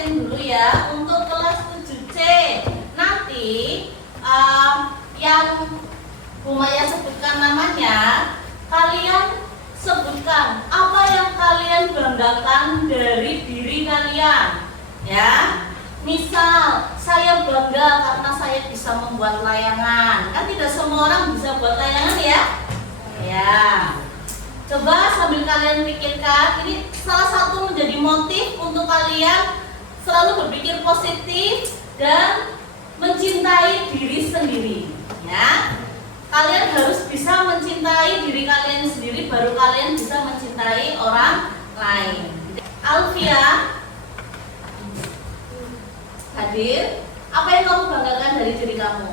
absen dulu ya untuk kelas 7C. Nanti yang Bu Maya sebutkan namanya, kalian sebutkan apa yang kalian banggakan dari diri kalian, ya. Misal, saya bangga karena saya bisa membuat layangan. Kan tidak semua orang bisa buat layangan ya? Ya. Coba sambil kalian pikirkan, ini salah satu menjadi motif untuk kalian selalu berpikir positif dan mencintai diri sendiri, ya. Kalian harus bisa mencintai diri kalian sendiri, baru kalian bisa mencintai orang lain. Alfia hadir. Apa yang kamu banggakan dari diri kamu?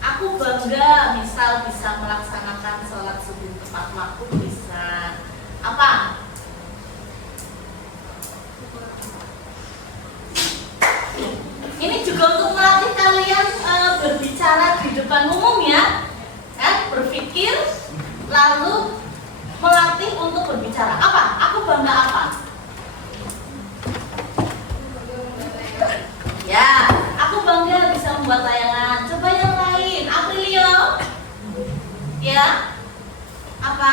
Aku bangga misal bisa melaksanakan sholat subuh tepat waktu, bisa. Apa? Ini juga untuk melatih kalian berbicara di depan umum ya, berpikir lalu melatih untuk berbicara. Apa? Aku bangga apa? Ya, aku bangga bisa membuat layangan. Coba yang lain, Aprilio. Ya, apa?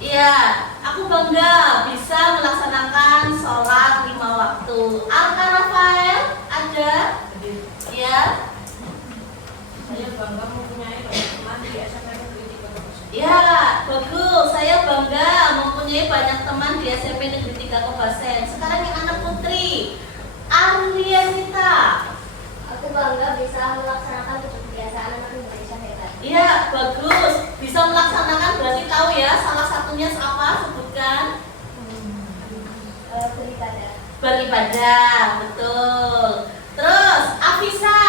Iya, aku bangga bisa melaksanakan sholat 5 waktu. Arka Rafael ada? Ya. Saya bangga mempunyai banyak teman di SMP Negeri 3 Kabupaten. Ya, bagus. Saya bangga mempunyai banyak teman di SMP Negeri 3 Kabupaten. Sekarang yang anak putri, Arlianita. Aku bangga bisa melaksanakan kebiasaan anak Indonesia hebat. Iya, bagus. Bisa melaksanakan berarti tahu ya, salah satunya apa? Sebutkan. Beribadah. Beribadah, betul. Terus, Afisa.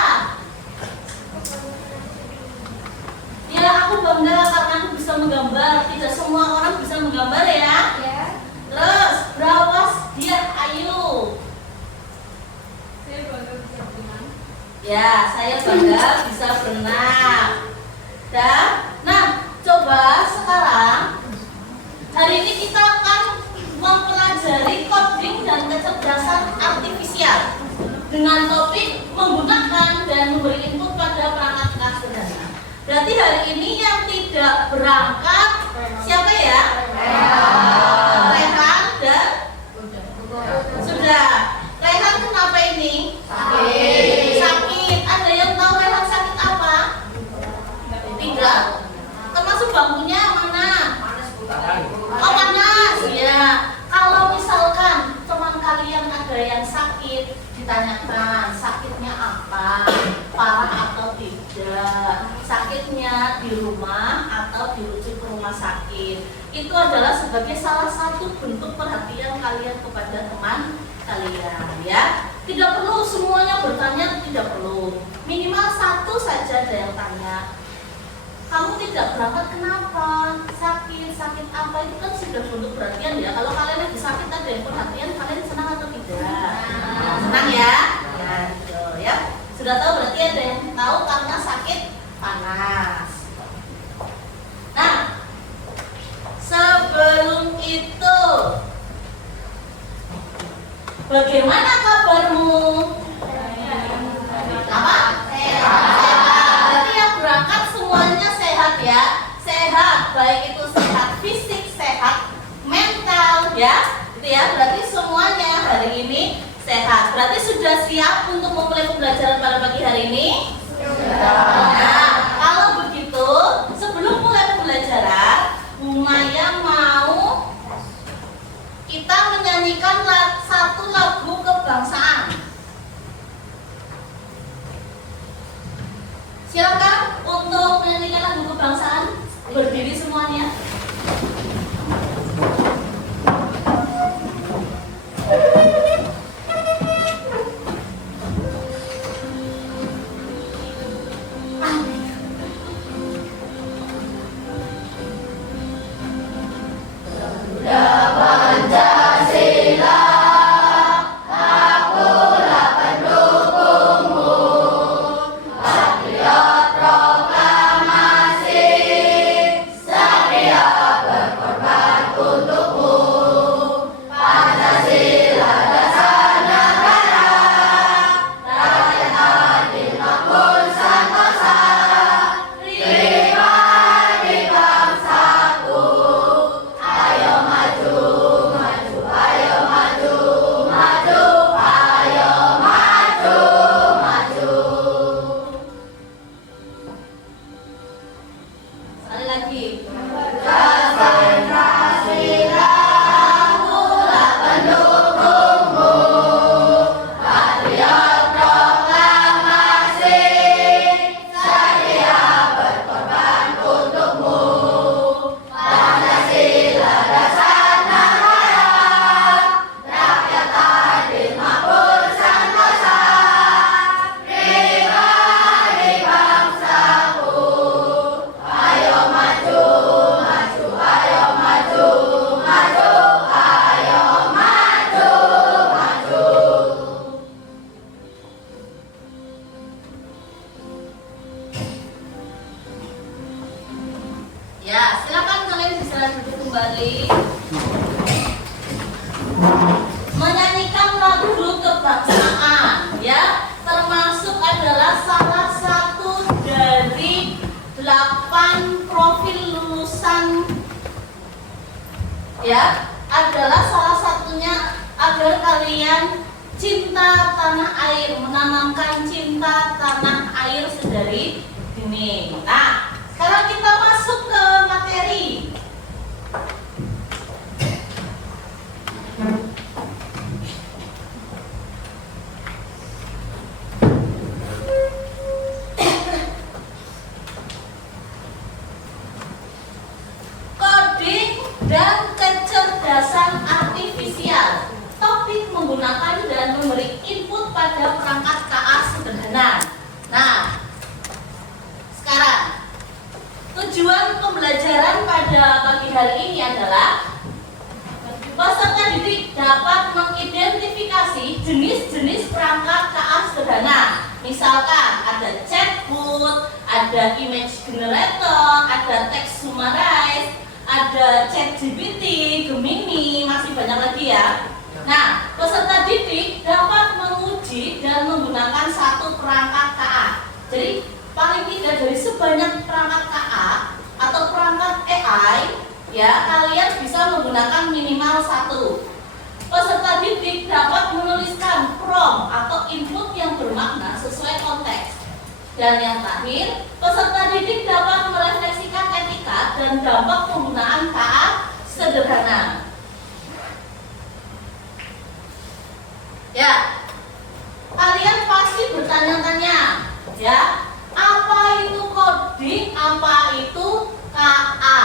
Ya, aku bangga karena aku bisa menggambar. Tidak semua orang bisa menggambar ya. Ya. Terus, Brawas dia Ayu. Saya bangga bisa berenang. Ya, saya bangga bisa berenang. Nah, coba sekarang hari ini kita akan mempelajari coding dan kecerdasan artifisial dengan topik menggunakan dan memberi input pada perangkat kelas sederhana. Berarti hari ini yang tidak berangkat siapa ya? Rehan dan sudah. Rehan kenapa ini? Sakit. Ada yang tahu Rehan sakit apa? Tidak. Termasuk bangkunya mana? Oh, panas. Ya. Kalau misalkan teman kalian ada yang sakit, ditanyakan sakitnya apa, parah atau tidak, sakitnya di rumah atau dirujuk ke rumah sakit. Itu adalah sebagai salah satu bentuk perhatian kalian kepada teman kalian, ya. Tidak perlu semuanya bertanya, tidak perlu. Minimal satu saja ada yang tanya. Kamu tidak berangkat kenapa? Sakit apa? Itu kan sudah bentuk perhatian ya. Kalau kalian lagi sakit ada yang perhatian, kalian senang atau tidak? Senang ya? Ya, gitu ya. Sudah tahu berarti ada yang tahu karena sakit panas. Nah, sebelum itu, bagaimana kabarmu? Apa? Sehat. Berarti yang berangkat semuanya sehat ya. Sehat, baik itu sehat fisik, sehat mental ya. Itu ya, berarti semuanya hari ini sehat. Berarti sudah siap untuk memulai pembelajaran pada pagi hari ini? Sudah. Nah, kalau begitu, sebelum mulai pembelajaran, Bu Maya mau kita menyanyikan satu lagu kebangsaan. Silakan untuk menyanyikan lagu kebangsaan. Berdiri semuanya. Patriot lagi. Ya, silakan kalian bisa duduk kembali. Menyanyikan lagu kebangsaan, ya, termasuk adalah salah satu dari 8 profil lulusan, ya, adalah salah satunya agar kalian cinta tanah air, menanamkan cinta tanah air sedari dini. Nah, sekarang kita masuk ke materi. Coding dan kecerdasan artifisial. Topik menggunakan dan memberi input pada perangkat KA sederhana. Nah, sekarang tujuan pembelajaran pada pagi hari ini adalah peserta didik dapat mengidentifikasi jenis-jenis perangkat KA sederhana. Misalkan ada chatbot, ada image generator, ada text summarize, ada ChatGPT, Gemini, masih banyak lagi ya. Nah, peserta didik dapat menguji dan menggunakan satu perangkat KA. Jadi paling tidak dari sebanyak perangkat KA atau perangkat AI, ya, kalian bisa menggunakan minimal satu. Peserta didik dapat menuliskan prompt atau input yang bermakna sesuai konteks. Dan yang terakhir, peserta didik dapat merefleksikan etika dan dampak penggunaan KA sederhana. Ya, kalian pasti bertanya-tanya, ya, apa itu coding, apa itu KA?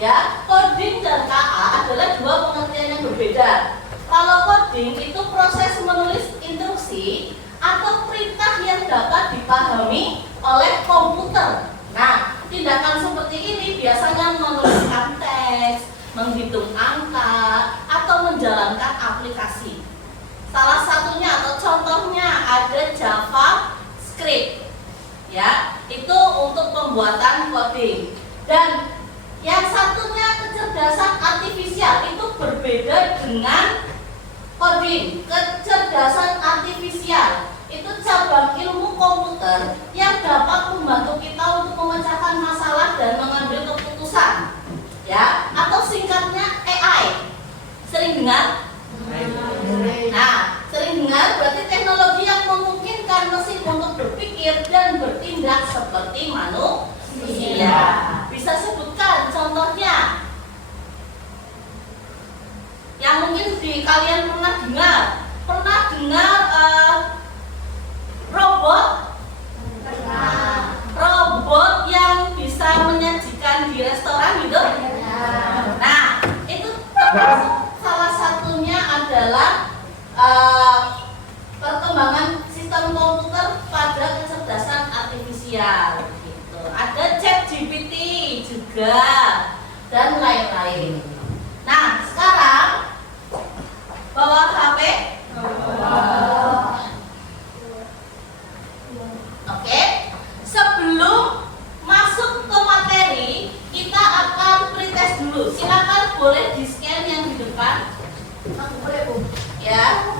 Ya, coding dan KA adalah dua pengertian yang berbeda. Kalau coding itu proses menulis instruksi atau perintah yang dapat dipahami oleh komputer. Nah, tindakan seperti ini biasanya menuliskan teks, menghitung angka, atau menjalankan aplikasi. Salah satunya atau contohnya ada JavaScript, ya, itu untuk pembuatan coding. Dan yang satunya kecerdasan artifisial itu berbeda dengan coding. Kecerdasan artifisial itu cabang ilmu komputer yang dapat membantu kita untuk memecahkan masalah dan mengambil keputusan, ya, atau singkatnya AI. Sering dengar? Nah, sering dengar berarti teknologi yang memungkinkan mesin untuk berpikir dan bertindak seperti manusia. Bisa sebutkan contohnya yang mungkin kalian pernah dengar? Pernah dengar robot? Robot yang bisa menyajikan di restoran gitu? Nah, itu termasuk salah satunya adalah perkembangan sistem komputer pada kecerdasan artifisial gitu. Ada ChatGPT juga dan lain-lain. Nah, sekarang bawa HP. Oke. Sebelum masuk ke materi, kita akan pretest dulu. Silakan boleh di-scan yang di depan. Ya.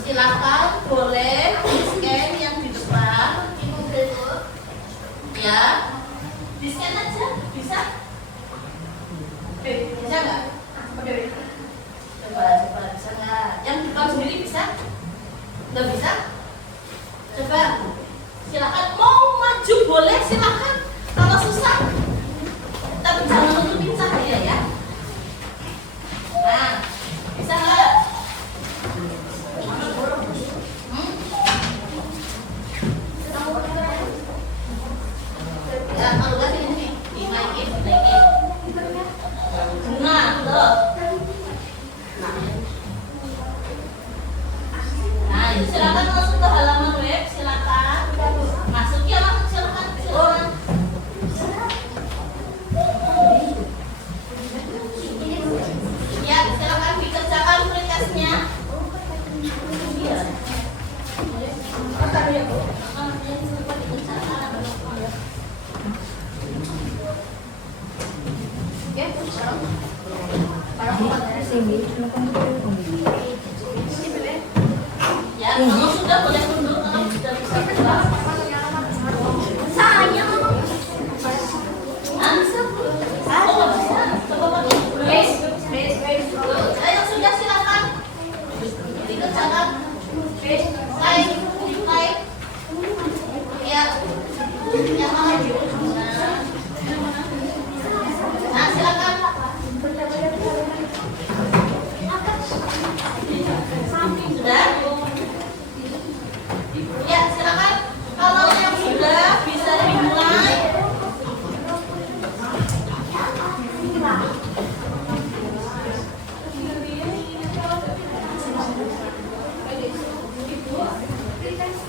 Silakan boleh di-scan yang di depan. Ya. Di-scan aja, bisa? Bisa nggak? Coba bisa nggak? Yang depan sendiri bisa? Nggak bisa? Coba. Silakan, mau maju boleh, silakan. Kalau susah Ya, kalau sudah boleh tunduk, kalau sudah bisa pulang. Saya Ayo sudah silakan. Dikerjakan. Slide. Ya. Yang mana dulu? Nah, silakan. Sudah? Ya, silakan. Kalau yang sudah bisa dimulai.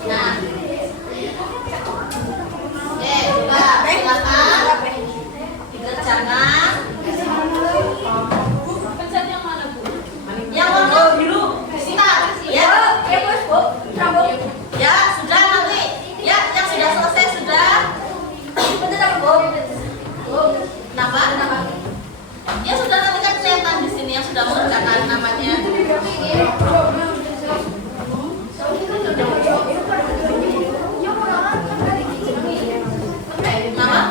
Nah, coba silakan dikerjakan. Pencet yang mana, Bu? Yang warna biru, sikat. Ya, ya sudah nanti. Ya, yang sudah selesai sudah. Kenapa? Ya sudah nanti kan kelihatan di sini yang sudah mengerjakan namanya. Nama?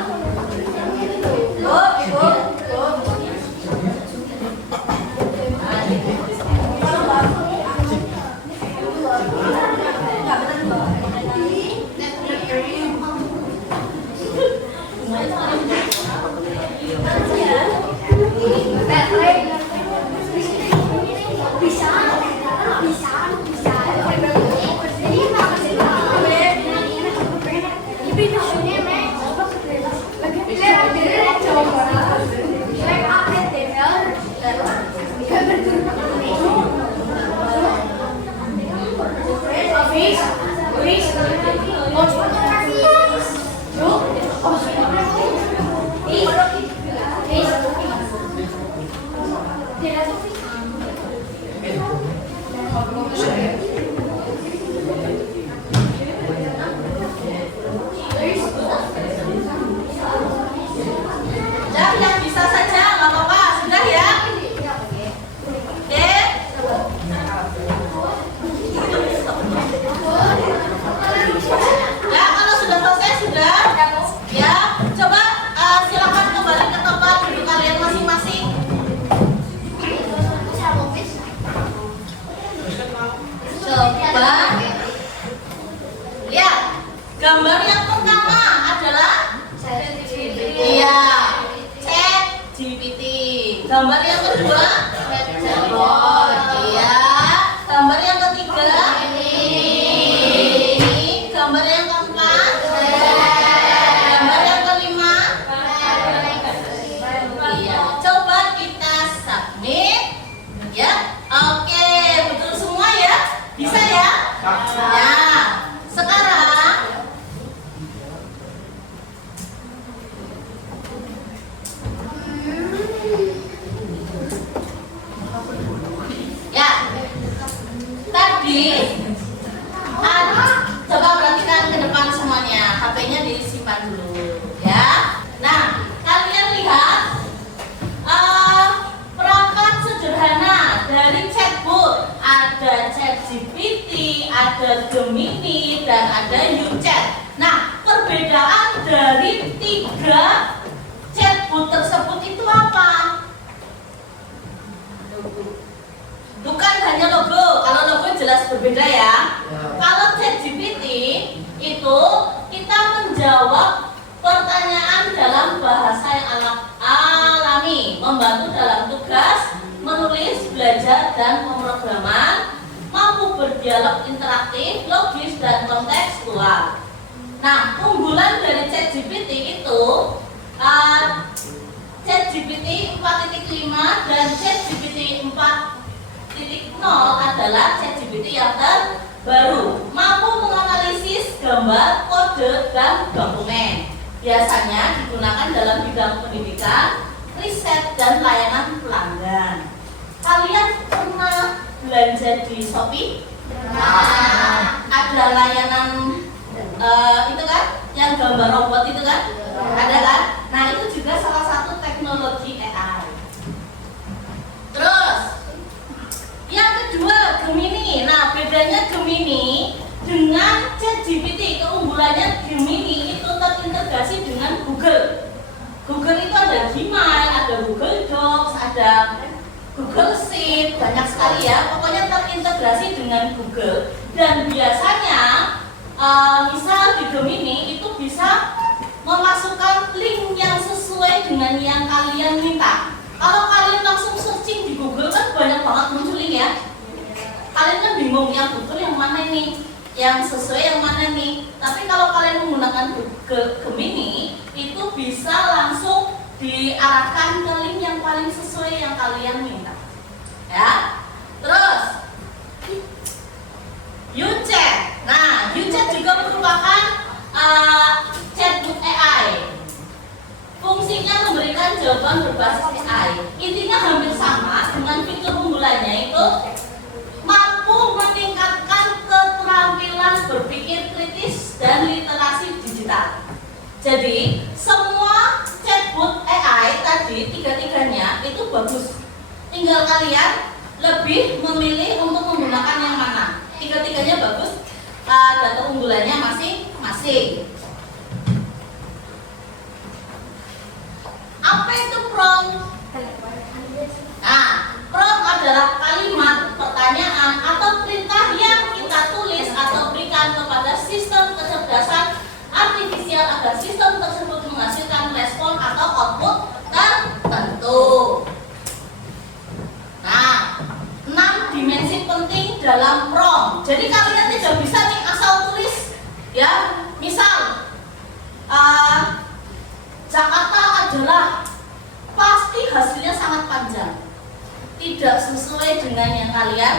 Yang bisa saja, nggak apa-apa, sudah ya. Oke. Ya, kalau sudah selesai sudah. Ya, coba silakan kembali ke tempat duduk kalian masing-masing. Coba lihat gambar yang pertama adalah iya, ChatGPT. Gambar yang kedua chatbot. Iya. Gambar yang ketiga ini. Gambar yang keempat gambar yang kelima. Iya. Coba kita submit. Ya. Oke, betul semua ya? Bisa ya? Nah, sekarang ya, tadi coba perhatikan ke depan semuanya. HP-nya disimpan dulu ya. Nah, kalian lihat perangkat sederhana dari chatbot. Ada ChatGPT, ada Gemini, dan ada YouChat. Nah, perbedaan dari tiga chatbot tersebut itu apa? Bukan hanya logo. Kalau logo jelas berbeda ya. Kalau ChatGPT itu kita menjawab pertanyaan dalam bahasa yang alami, membantu dalam tugas menulis, belajar, dan pemrograman, mampu berdialog interaktif, logis, dan kontekstual. Nah, unggulan dari ChatGPT itu ChatGPT 4.5 dan ChatGPT 4.0 adalah ChatGPT yang terbaru, mampu menganalisis gambar, kode, dan dokumen. Biasanya digunakan dalam bidang pendidikan, riset, dan layanan pelanggan. Kalian pernah belanja di Shopee? Nah, ada layanan itu kan, yang gambar robot itu kan? Ada kan? Nah, itu juga salah satu teknologi AI. Terus Gemini dengan ChatGPT, keunggulannya Gemini itu terintegrasi dengan Google. Google itu ada Gmail, ada Google Docs, ada Google Sheet, banyak sekali ya. Pokoknya terintegrasi dengan Google. Dan biasanya misal di Gemini itu bisa memasukkan link yang sesuai dengan yang kalian minta. Kalau kalian langsung searching di Google kan banyak banget muncul link ya. Kalian kan bingung yang betul yang mana nih, yang sesuai yang mana nih. Tapi kalau kalian menggunakan Google Gemini itu bisa langsung diarahkan ke link yang paling sesuai yang kalian minta. Ya. Terus YouChat. Nah, YouChat juga merupakan chatbot AI. Fungsinya memberikan jawaban berbasis AI. Intinya hampir sama dengan fitur unggulannya itu mampu meningkatkan keterampilan berpikir kritis dan literasi digital. Jadi, semua chatbot AI tadi tiga-tiganya itu bagus. Tinggal kalian lebih memilih untuk menggunakan yang mana. Tiga-tiganya bagus, data unggulannya masing-masing. Apa itu prompt? Nah, prompt adalah kalimat, pertanyaan, atau perintah yang kita tulis atau berikan kepada sistem kecerdasan artifisial agar sistem tersebut menghasilkan respon atau output tertentu. Nah, 6 dimensi penting dalam prompt. Jadi kalian tidak bisa nih asal tulis, ya. Misal, Jakarta adalah, pasti hasilnya sangat panjang, tidak sesuai dengan yang kalian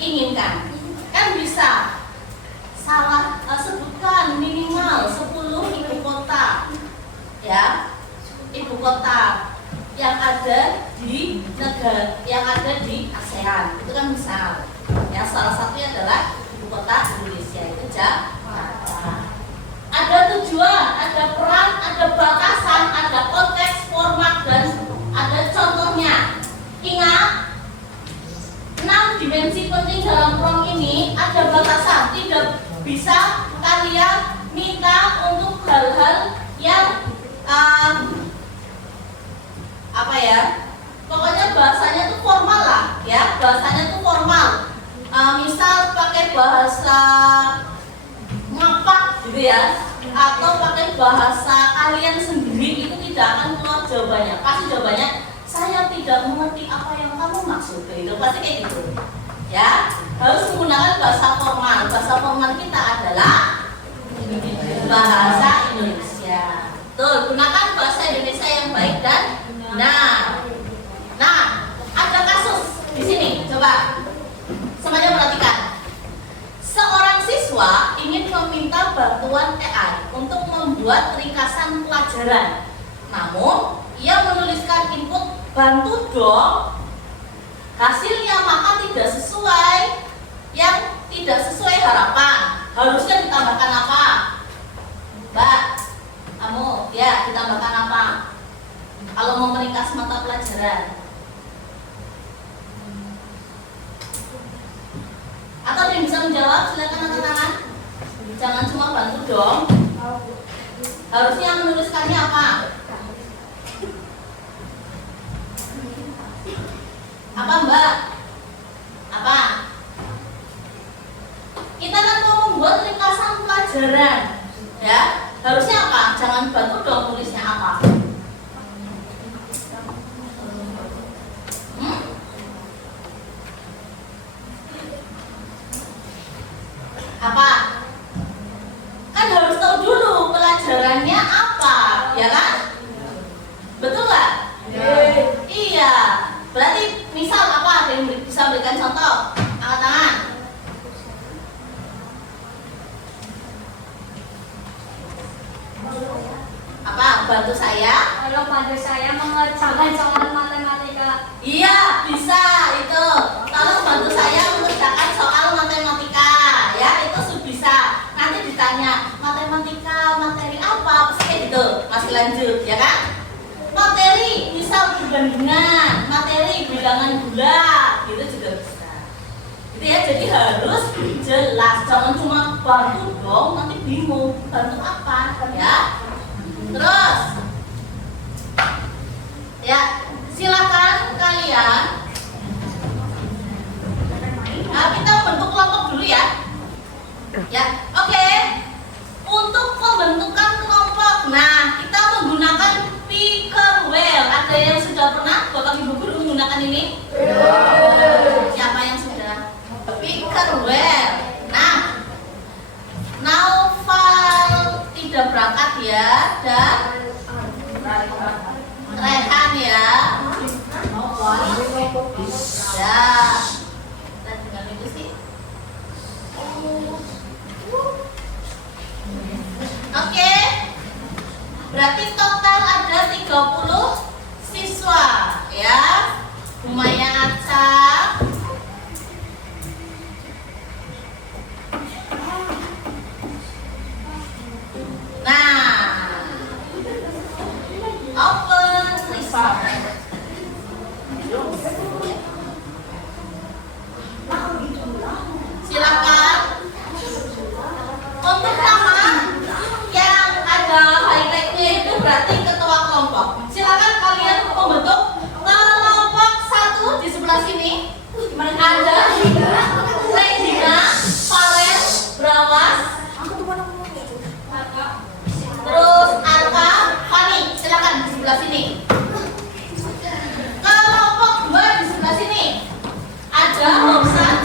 inginkan. Kan bisa salah, sebutkan minimal 10 ibu kota, ya, ibu kota yang ada di negara, yang ada di ASEAN. Itu kan misal, ya, salah satunya adalah ibu kota Indonesia, itu Jakarta. Ada tujuan, ada peran, ada batasan, ada konteks, format, dan ada contohnya. Ingat, 6 dimensi penting dalam prompt ini ada batasan. Tidak bisa kalian minta untuk hal-hal yang pokoknya bahasanya itu formal lah, ya. Bahasanya itu formal. Misal pakai bahasa ngapak gitu ya, atau pakai bahasa kalian sendiri, itu tidak akan keluar jawabannya. Pasti jawabannya, saya tidak mengerti apa yang kamu maksud. Itu pasti kayak gitu, ya. Harus menggunakan bahasa formal. Bahasa formal kita adalah bahasa Indonesia. Tuh, gunakan bahasa Indonesia yang baik dan benar. Nah, ada kasus di sini. Coba semuanya perhatikan. Seorang siswa ingin meminta bantuan AI untuk membuat ringkasan pelajaran. Namun, ia menuliskan input "bantu dong". Hasilnya maka tidak sesuai, yang tidak sesuai harapan. Harusnya ditambahkan apa? Mbak, kamu, ya, ditambahkan apa? Kalau mau meringkas mata pelajaran. Atau ada yang bisa menjawab? Silakan angkat tangan. Jangan cuma bantu dong. Harusnya menuliskannya apa? Apa, Mbak? Apa? Kita kan mau membuat ringkasan pelajaran, ya. Harusnya apa? Jangan bantu dong, tulisnya apa? Apa? Kan harus tahu dulu pelajarannya apa, ya kan? Betul nggak? Iya. Berarti misal apa? Ada yang bisa berikan contoh? Angkat tangan. Apa? Bantu saya? Kalau bantu saya mengerjakan soal matematika. Iya, bisa itu. Tolong bantu saya mengerjakan soal matematika, ya, itu bisa. Nanti ditanya matematika materi apa, pasti kayak gitu. Masih lanjut, ya kan? Materi, misal perbandingan, materi bilangan bulat, gitu juga bisa. Gitu ya, jadi harus jelas, jangan cuma bantu dong, nanti bingung bantu apa ya. Terus ya, silakan kalian. Nah, kita bentuk kelompok dulu ya. Ya, oke. Untuk pembentukan kelompok, nah kita menggunakan picker wheel. Ada yang sudah pernah Bapak Ibu guru menggunakan ini? Siapa yang sudah? Picker wheel. Nah, Naufal tidak berangkat ya, dan Rehan ya. Ya, kita tinggal itu sih. Oke, berarti total ada 30 siswa ya. Lumayan acak. Nah, open resource. Silakan. Untuk nama yang ada highlightnya itu berarti ketua kelompok. Silakan kalian membentuk kelompok 1 di sebelah sini. Ada Regina, Valen, Brawas, terus Arka, Fani. Silakan di sebelah sini. Kelompok 2 di sebelah sini. Ada Hobsan,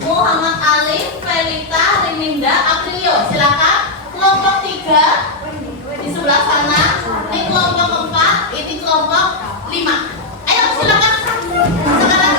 Muhammad Ali, Felita, Riminda, Aprilio. Silakan. Kelompok 3 di sebelah sana. Ini kelompok 4, ini kelompok 5. Ayo silakan. Sekarang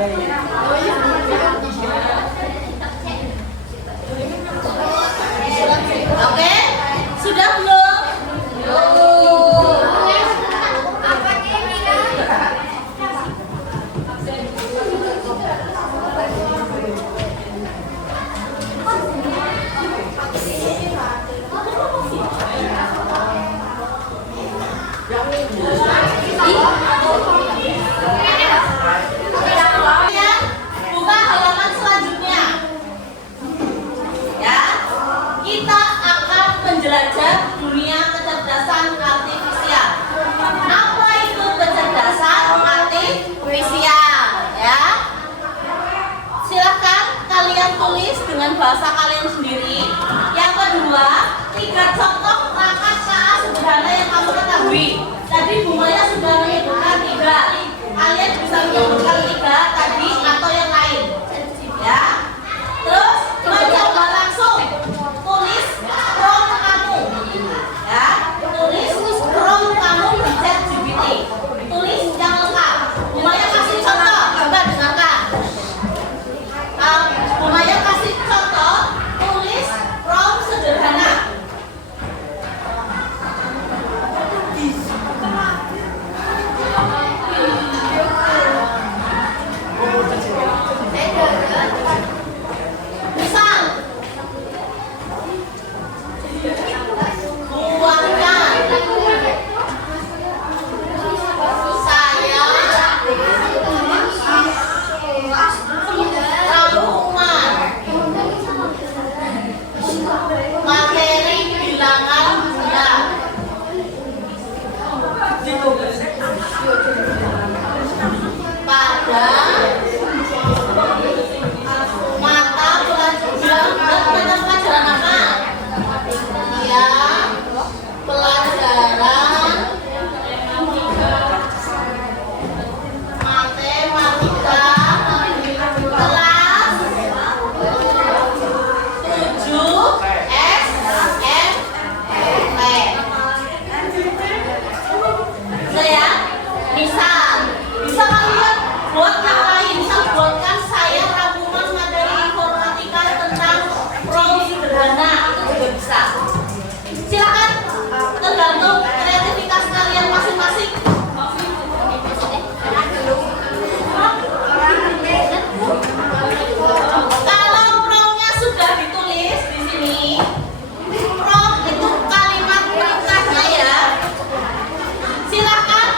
Oke, sudah belum? Buka halaman selanjutnya. Ya, kita akan menjelajah dunia kecerdasan artifisial. Apa itu kecerdasan artifisial? Ya, silahkan kalian tulis dengan bahasa kalian sendiri. Yang kedua, 3 contoh perangkat KA sederhana yang kamu ketahui. Tadi Bu Maya sudah menyebutkan 3. Kalian bisa menyebutkan 3 tadi atau yang lain. Ya. Terus mencoba langsung tulis prompt kamu. Ya, tulis prompt kamu di ChatGPT. Tulis yang lengkap. Bu Maya kasih contoh, coba dengarkan. Bu Maya kasih contoh, tulis prompt sederhana. Misal, buahkan saya rangkuman materi bilangan bunda pada mata pelajaran apa? Ya, pelajaran matematika kelas 7 SMP. Saya misal bisa kalian buat yang lain, misal buatkan saya rangkuman materi informatika tentang prompt sederhana, itu juga bisa. Silakan, tergantung kreativitas kalian masing-masing. Kalau prompt-nya sudah ditulis di sini, prompt itu kalimat perintahnya ya. Silakan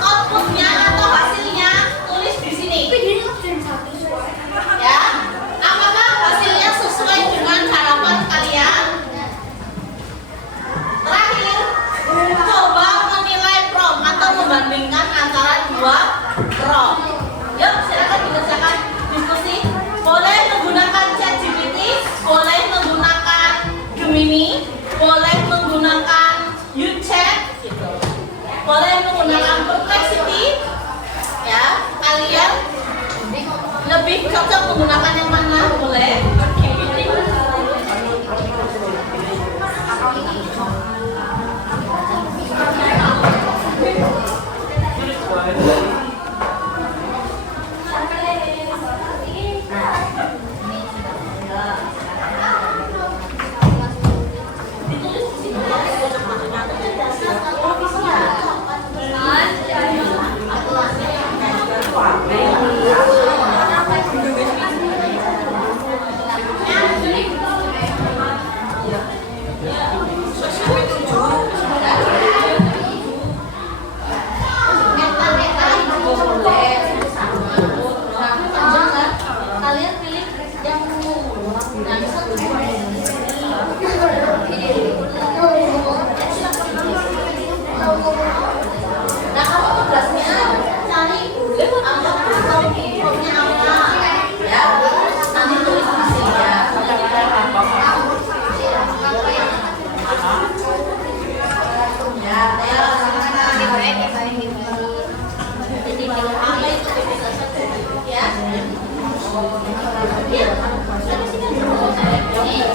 outputnya atau hasilnya tulis di sini. Ya, apakah hasilnya sesuai dengan harapan kalian? Terakhir, coba menilai prompt atau membandingkan antara 2 prompt. Yuk, silakan dikerjakan diskusi. Boleh menggunakan ChatGPT, boleh menggunakan Gemini, boleh menggunakan YouChat, gitu. Boleh menggunakan Perplexity. Ya, kalian lebih cocok menggunakan yang mana? Boleh. Ditulis di sini. Kecerdasan kalian pilih yang nah misal nah kamu tugasnya cari prompt-nya apa ya, nanti tulis di sini ya. Ya,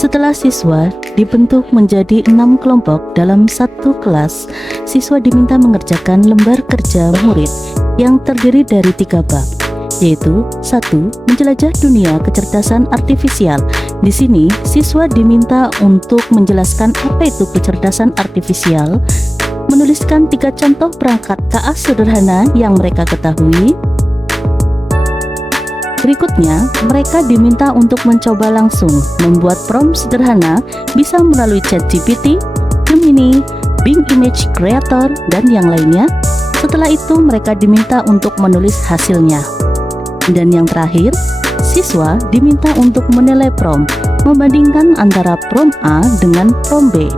Setelah siswa dibentuk menjadi 6 kelompok dalam satu kelas, siswa diminta mengerjakan lembar kerja murid yang terdiri dari 3 bab, yaitu 1. Menjelajah dunia kecerdasan artifisial. Di sini, siswa diminta untuk menjelaskan apa itu kecerdasan artifisial, menuliskan 3 contoh perangkat KA sederhana yang mereka ketahui. Berikutnya, mereka diminta untuk mencoba langsung membuat prompt sederhana bisa melalui ChatGPT, Gemini, Bing Image Creator, dan yang lainnya. Setelah itu, mereka diminta untuk menulis hasilnya. Dan yang terakhir, siswa diminta untuk menilai prompt, membandingkan antara prompt A dengan prompt B.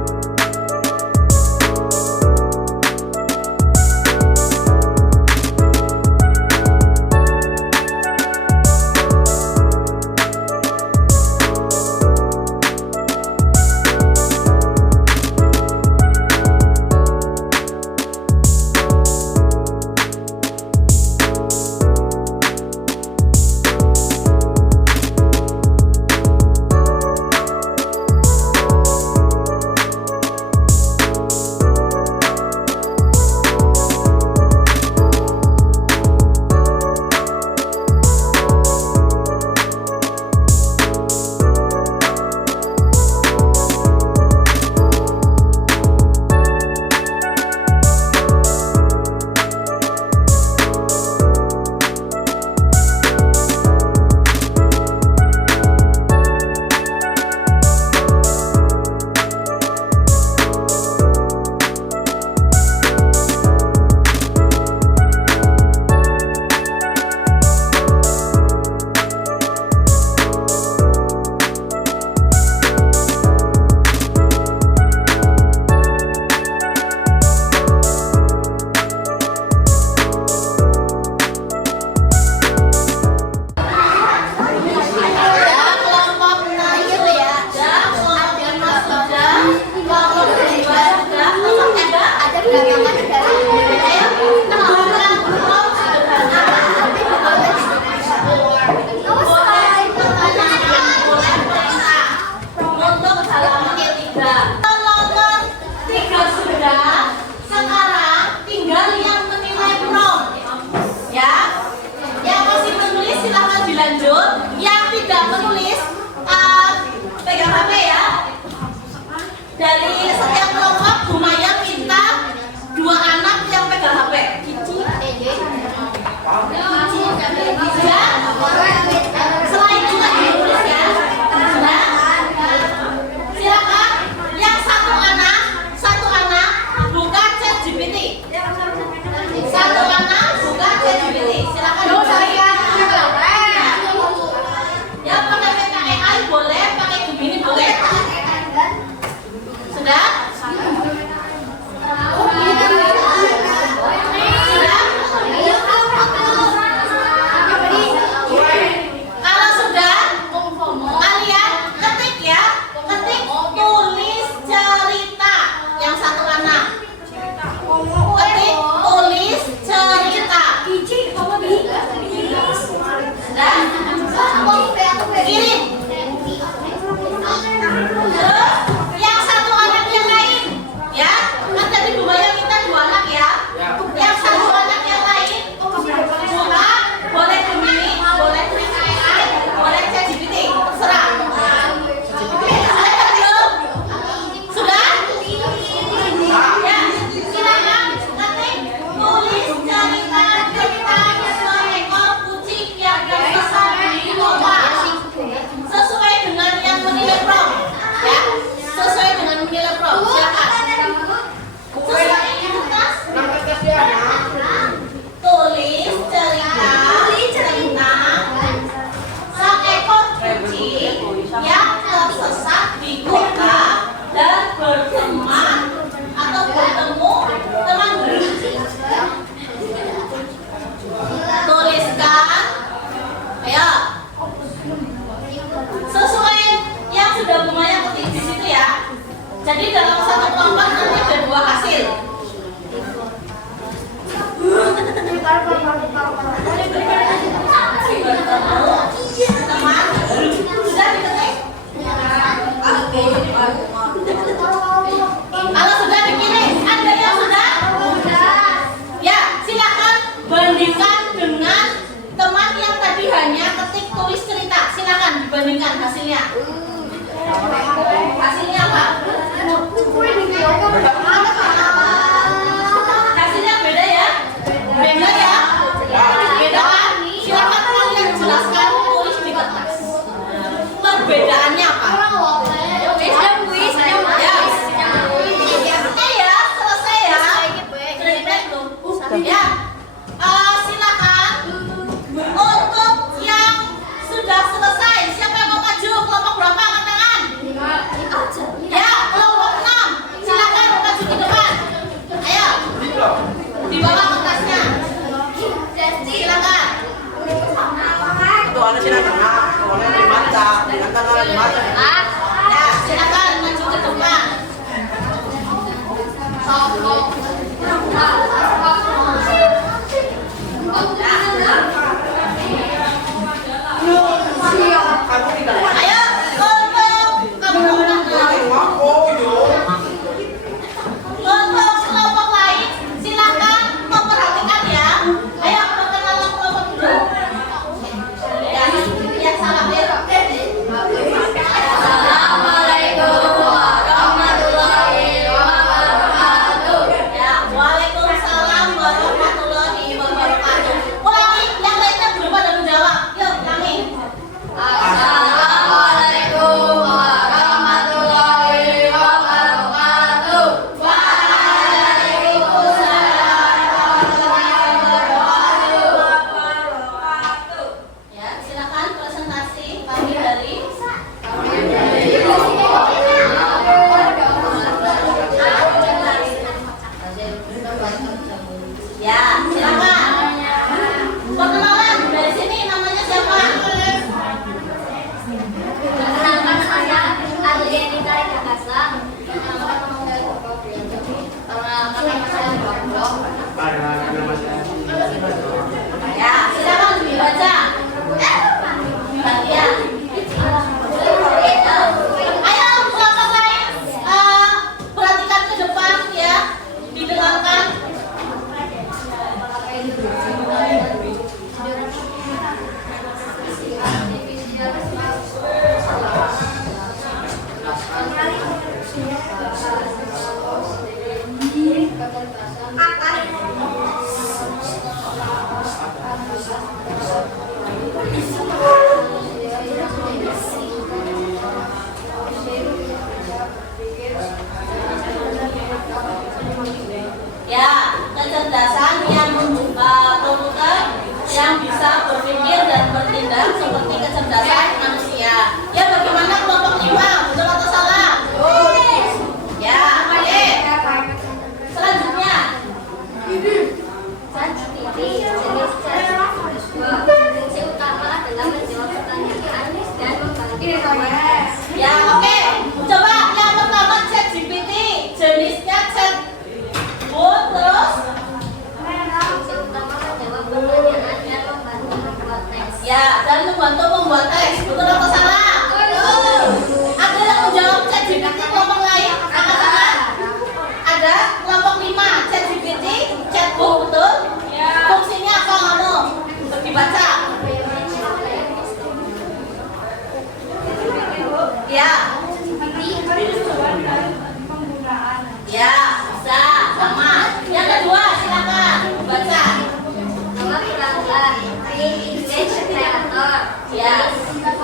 Dari setiap kelompok, Bu Maya minta 2 anak yang pegang HP. Selain juga ditulis ya. Nah, silakan yang satu anak buka ChatGPT. Satu anak buka ChatGPT. Silakan. Ya pakai PKAI boleh, pakai Gemini boleh. Sudah? Kalau sudah, kalian ketik ya, ketik tulis cerita yang satu anak. Ketik tulis cerita. Sudah? Kirim. Terus yang satu anak yang lain, ya, kan tadi Bu Maya minta 2 anak ya. Yang satu anak yang lain, buka, boleh Gemini, boleh PKAI, boleh ChatGPT, terserah. Sudah? Ya, silakan ketik tulis cerita tentang seekor kucing yang tersesat di kota. Sesuai dengan yang menilai prompt, ya, sesuai dengan menilai prompt. Silakan. Sesuai kertas. Tulis cerita tentang seekor kucing yang tersesat di kota dan berteman atau bertemu teman baru. Tuliskan. Ayo. Sesuai yang sudah Bu Maya ketik di situ ya. Jadi dalam satu kelompok nanti ada 2 hasil. Bertemu teman baru. Sudah diketik? hasilnya? Hasilnya apa? Hasilnya beda ya? Beda ya? Beda kan? Silakan kalian jelaskan, tulis di kertas. Perbedaannya apa? Selesai ya? Selesai belum? Ya. Silakan untuk yang sudah selesai. Siapa yang mau maju? Kelompok berapa? Angkat tangan. Ya, kelompok 6. Silakan maju ke depan. Ayo. Di bawah kertasnya. Silakan. Ya, silakan maju ke depan. Ayo, untuk kelompok lain, silakan memperhatikan ya. Ayo, perkenalan kelompok dulu. Ya, salam ya. Assalamualaikum warahmatullahi wabarakatuh. Ya, waalaikumsalam warahmatullahi wabarakatuh. Ulangi, yang lainnya belum pada menjawab. Yuk, ulangi. Assalamualaikum warahmatullahi wabarakatuh. Ya, silakan presentasi kami dari. Ya, silakan. Perkenalan dari sini namanya siapa? Perkenalkan saya Adrianita Jakasa. Perkenalkan saya Bobo. Ya, silakan dibaca. Bagian. Ayo, kelompok lain, perhatikan ke depan ya, didengarkan. Ya, kecerdasan yang komputer yang bisa berpikir dan bertindak seperti kecerdasan manusia. Ya, bagaimana kelompok 5? Betul atau salah? Ya, oke. Selanjutnya. Jenis fungsi utama adalah menjawab pertanyaan dan membantu. Ya, oke. Coba yang pertama ChatGPT. Jenisnya chatbot, terus Fungsi utama menjawab pertanyaan dan membantu membuat teks. ya, dan membantu membuat teks. Betul atau salah? Betul. Ada yang menjawab ChatGPT kelompok lain? Angkat tangan. Ada kelompok 5 ChatGPT, chatbot, betul? Fungsinya apa kamu? Dibaca. Ya. Ya, bisa, sama. Yang kedua, silakan baca. Nama pelanggan English Creator. Ya.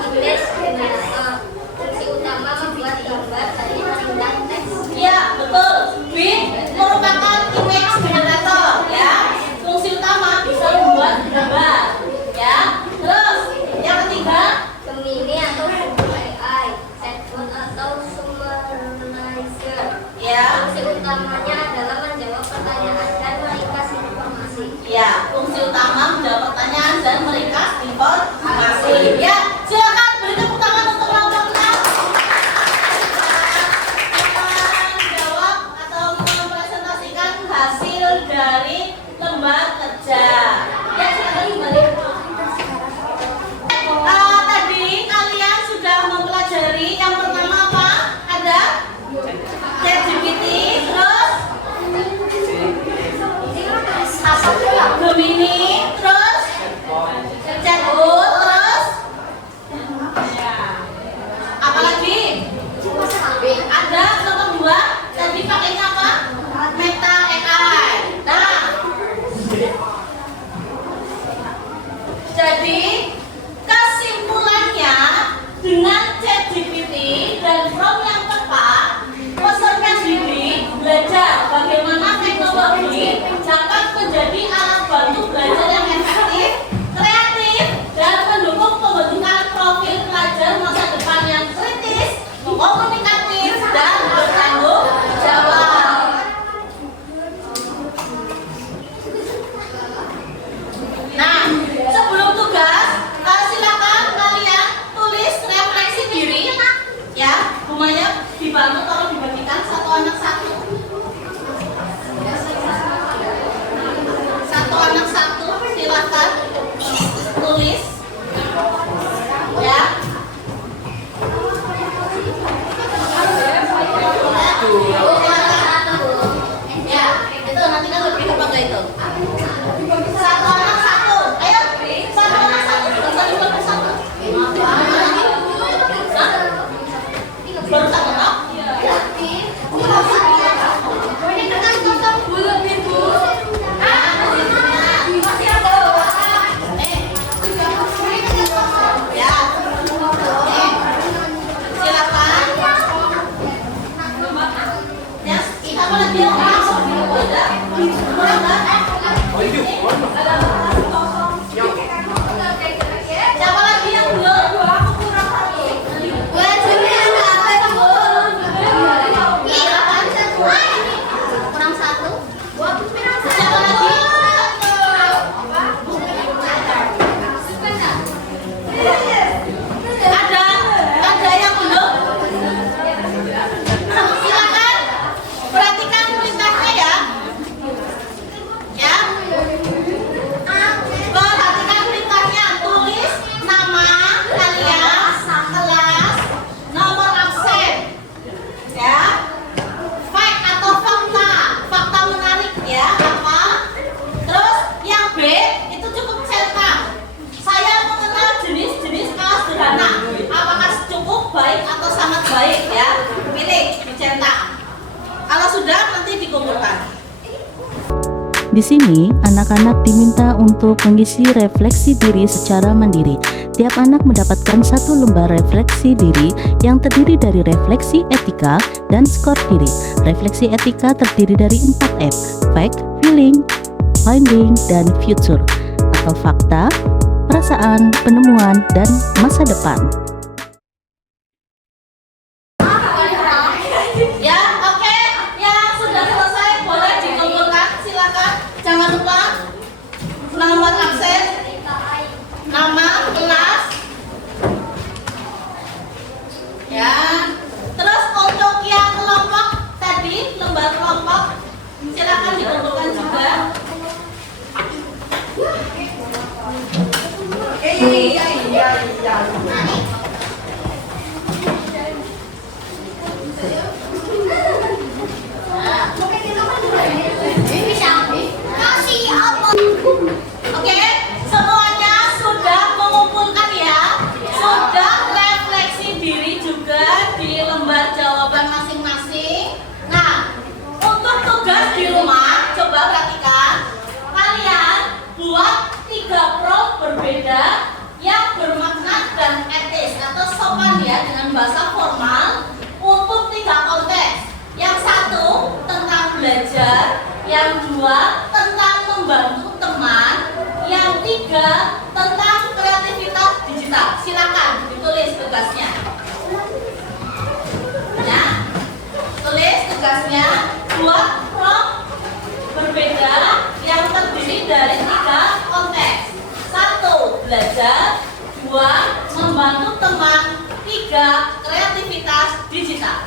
English kedua tadi pakainya apa? Meta AI. Nah, jadi kesimpulannya dengan ChatGPT dan prompt yang tepat, peserta didik belajar bagaimana teknologi dapat menjadi alat bantu belajar yang efektif, kreatif, dan mendukung pembentukan profil pelajar masa depan yang kritis, komunikatif, dan bertanggung jawab. Nah, sebelum tugas, silakan kalian tulis refleksi diri, ya. Bunganya dibantu, tolong dibagikan satu anak satu. Satu anak satu, silakan tulis, ya. Ya, itu nanti kan lebih kepada itu. Satu anak satu, ayo. Satu anak satu, satu baru satu. Baru satu, no? Ya. Silakan. Ya, apa lagi yang masuk? Ada? Kurang nggak? Siapa lagi yang belum? Aku kurang satu. Kurang satu. Siapa lagi? Ada yang belum? Silakan perhatikan tulisannya ya. Ya. Perhatikan tulisannya, tulis nama kalian, kelas, nomor absen. Ya. Fact atau fakta, fakta menarik ya, apa? Terus yang B itu cukup cetak. Saya mengenal jenis-jenis kelas sederhana. Apakah cukup, baik atau sangat baik ya? Pilih, dicetak. Kalau sudah nanti dikumpulkan. Di sini, anak-anak diminta untuk mengisi refleksi diri secara mandiri. Tiap anak mendapatkan satu lembar refleksi diri yang terdiri dari refleksi etika dan skor diri. Refleksi etika terdiri dari 4 F: fact, feeling, finding, dan future, atau fakta, perasaan, penemuan, dan masa depan. Ya, oke. Yang sudah selesai boleh dikumpulkan, silakan. Jangan lupa nomor absen, nama, kelas. Ya. Terus untuk yang kelompok tadi, lembar kelompok, silakan dikumpulkan juga. Oke, semuanya sudah mengumpulkan ya, sudah refleksi diri juga di lembar jawaban masing-masing. Nah, untuk tugas di rumah, coba perhatikan, kalian buat 3 prompt berbeda yang bermakna dan etis atau sopan ya, dengan bahasa formal untuk 3 konteks. Yang satu tentang belajar, yang 2 tentang membantu teman, yang 3 tentang kreativitas digital. Silakan ditulis tugasnya. Ya, tulis tugasnya. 2 prompt berbeda yang terdiri dari 3 konteks. 1 belajar, 2 membantu teman, 3 kreativitas digital.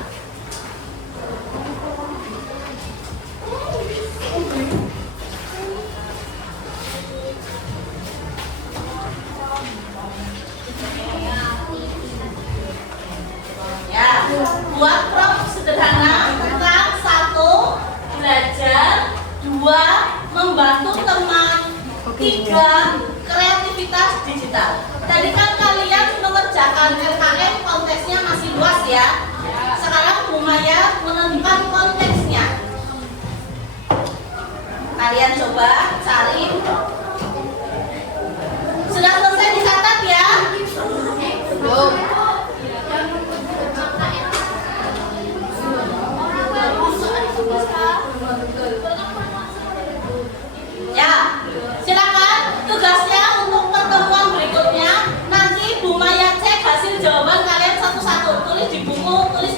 Ya, buat prompt sederhana tentang 1 belajar, 2 membantu teman, 3 kreativitas digital. Tadi kan kalian mengerjakan LKM, konteksnya masih luas ya. Sekarang Bu Maya menentukan coba cari. Sudah selesai dicatat ya? Belum. Ya, silakan tugasnya untuk pertemuan berikutnya. Nanti Bu Maya cek hasil jawaban kalian satu-satu. Tulis di buku, tulis